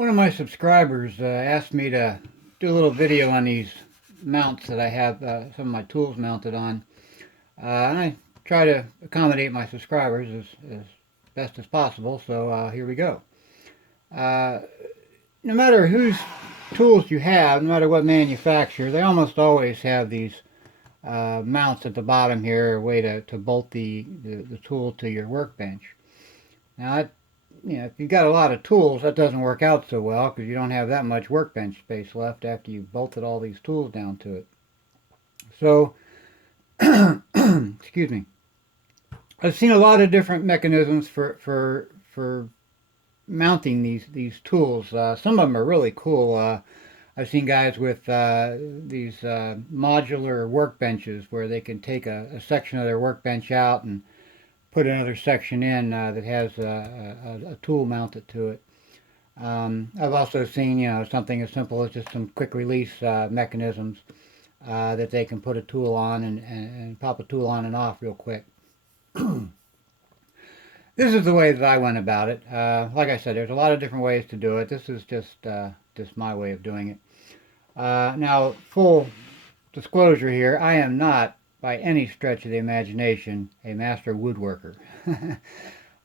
One of my subscribers asked me to do a little video on these mounts that I have some of my tools mounted on. And I try to accommodate my subscribers as best as possible, so here we go. Uh, no matter whose tools you have, no matter what manufacturer, they almost always have these mounts at the bottom here, a way to bolt the tool to your workbench. Now, if you've got a lot of tools, that doesn't work out so well because you don't have that much workbench space left after you've bolted all these tools down to it. So, excuse me. I've seen a lot of different mechanisms for mounting these tools. Some of them are really cool. I've seen guys with these modular workbenches where they can take a section of their workbench out and put another section in that has a tool mounted to it. I've also seen, something as simple as just some quick release mechanisms that they can put a tool on and pop a tool on and off real quick. This is the way that I went about it. Like I said, there's a lot of different ways to do it. This is just my way of doing it. Now, full disclosure here, I am not by any stretch of the imagination a master woodworker.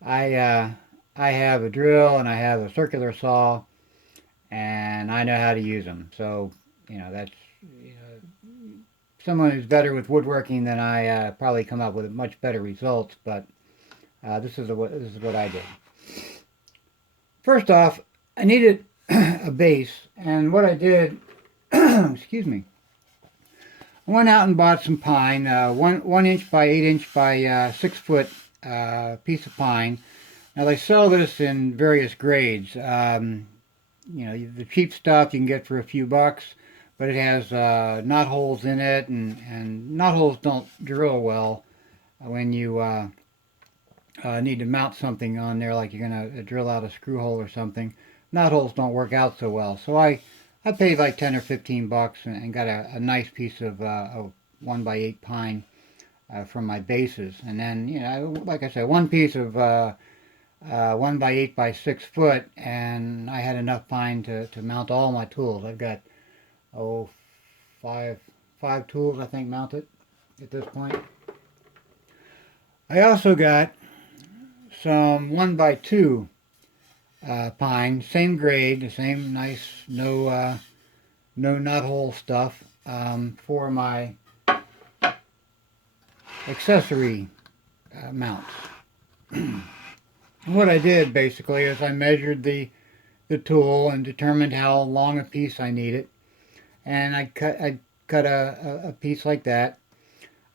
I have a drill and I have a circular saw, and I know how to use them. So that's someone who's better with woodworking than I probably come up with much better results. But this is what I did. First off, I needed a base, and what I did, excuse me, I went out and bought some pine, 1 inch by 8 inch by 6 foot piece of pine. Now they sell this in various grades. The cheap stuff you can get for a few bucks, but it has knot holes in it, and knot holes don't drill well when you need to mount something on there, like you're going to drill out a screw hole or something. Knot holes don't work out so well. So I paid like 10 or 15 bucks and got a nice piece of 1x8 pine from my bases. And then, like I said, one piece of 1x8 by 6 foot, and I had enough pine to mount all my tools. I've got, five tools, I think, mounted at this point. I also got some 1x2 pine, same grade, the same nice, no knot hole stuff for my accessory mounts. What I did basically is I measured the tool and determined how long a piece I needed, and I cut a piece like that.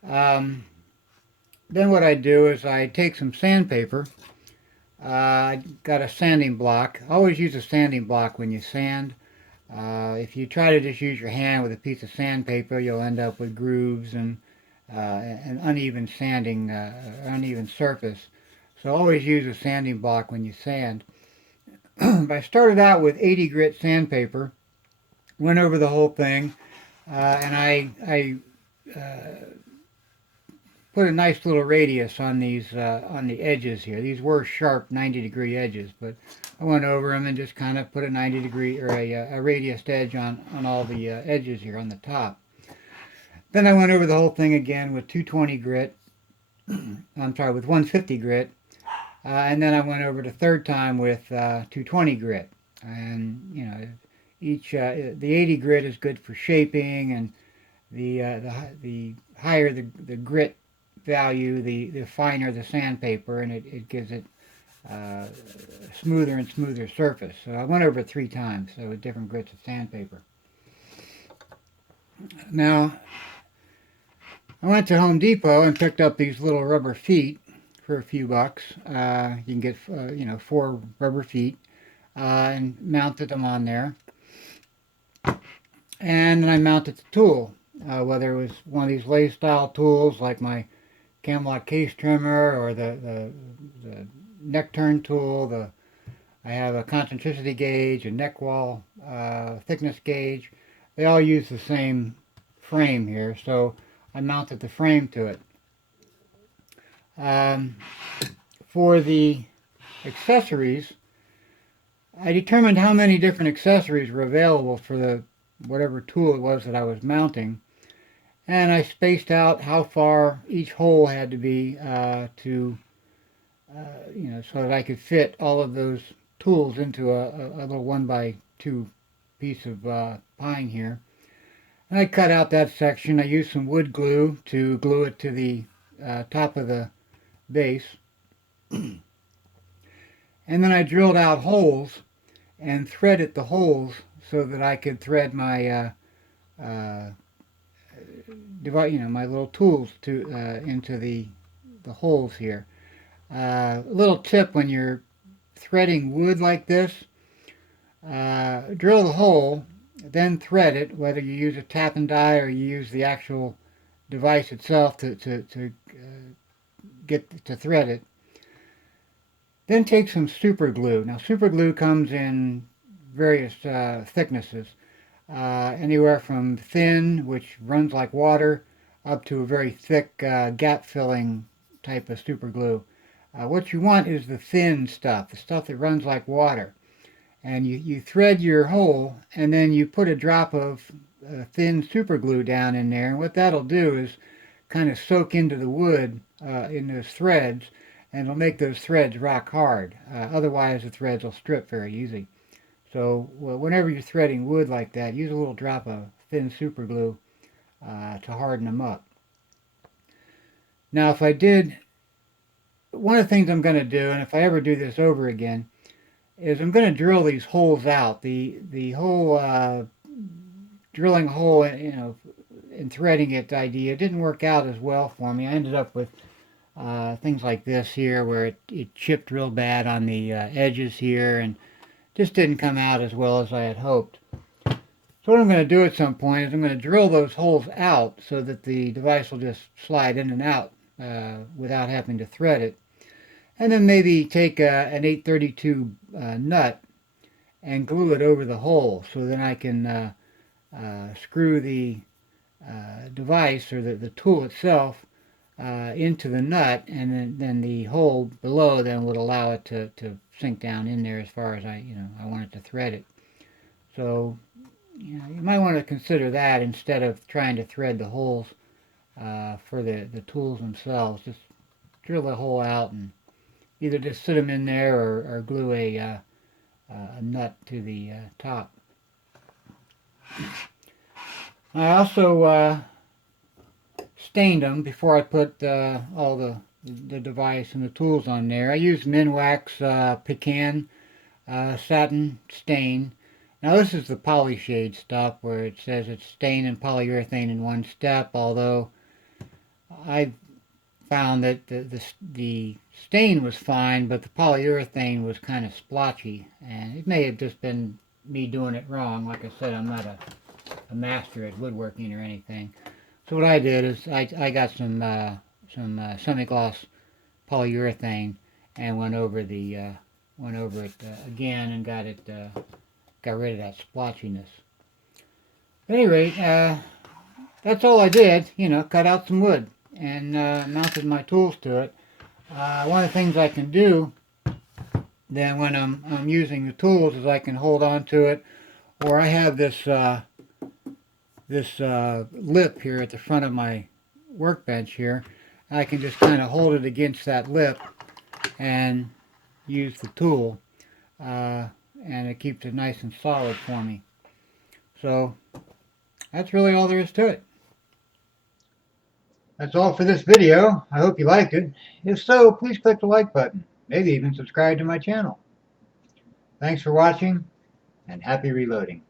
Then what I do is I take some sandpaper. I got a sanding block. Always use a sanding block when you sand. If you try to just use your hand with a piece of sandpaper, you'll end up with grooves and an uneven sanding, uneven surface. So always use a sanding block when you sand. I started out with 80 grit sandpaper, went over the whole thing, and I put a nice little radius on these on the edges here. These were sharp 90-degree edges, but I went over them and just kind of put a 90-degree or a radiused edge on all the edges here on the top. Then I went over the whole thing again with 220 grit. I'm sorry, with 150 grit, and then I went over the third time with 220 grit. And each the 80 grit is good for shaping, and the higher the grit value, the finer the sandpaper, and it gives it smoother and smoother surface. So I went over it 3 times, so with different grits of sandpaper. Now, I went to Home Depot and picked up these little rubber feet for a few bucks. You can get 4 rubber feet, and mounted them on there. And then I mounted the tool, whether it was one of these lathe style tools like my Camelot case trimmer, or the neck turn tool. I have a concentricity gauge, a neck wall thickness gauge. They all use the same frame here, so I mounted the frame to it. For the accessories, I determined how many different accessories were available for the whatever tool it was that I was mounting, and I spaced out how far each hole had to be so that I could fit all of those tools into a little 1x2 piece of pine here. And I cut out that section. I used some wood glue to glue it to the top of the base. And then I drilled out holes and threaded the holes so that I could thread my my little tools into the holes here. A little tip when you're threading wood like this: drill the hole, then thread it. Whether you use a tap and die or you use the actual device itself to get to thread it. Then take some super glue. Now super glue comes in various thicknesses, anywhere from thin, which runs like water, up to a very thick gap-filling type of super glue. What you want is the thin stuff, the stuff that runs like water. And you thread your hole, and then you put a drop of thin super glue down in there. And what that'll do is kind of soak into the wood in those threads, and it'll make those threads rock hard. Otherwise, the threads will strip very easy. So whenever you're threading wood like that, use a little drop of thin super glue to harden them up. Now, one of the things I'm going to do, and if I ever do this over again, is I'm going to drill these holes out. The whole drilling a hole, and threading it idea didn't work out as well for me. I ended up with things like this here, where it chipped real bad on the edges here, and just didn't come out as well as I had hoped. So what I'm going to do at some point is I'm going to drill those holes out so that the device will just slide in and out without having to thread it. And then maybe take an 832 nut and glue it over the hole, so then I can screw the device, or the tool itself, into the nut, and then the hole below then would allow it to sink down in there as far as I want it to thread it. So you might want to consider that instead of trying to thread the holes for the tools themselves. Just drill the hole out and either just sit them in there, or glue a nut to the top. I also stained them before I put all the device and the tools on there. I used Minwax Pecan satin stain. Now this is the Polyshade stuff, where it says it's stain and polyurethane in one step, although I found that the stain was fine, but the polyurethane was kind of splotchy, and it may have just been me doing it wrong. Like I said, I'm not a master at woodworking or anything. So what I did is I got some semi-gloss polyurethane and went over it again, and got rid of that splotchiness. At any rate, that's all I did. Cut out some wood and mounted my tools to it. One of the things I can do then when I'm using the tools is I can hold on to it, or I have this lip here at the front of my workbench here. I can just kind of hold it against that lip and use the tool, and it keeps it nice and solid for me. So that's really all there is to it. That's all for this video. I hope you liked it. If so, please click the like button. Maybe even subscribe to my channel. Thanks for watching, and happy reloading.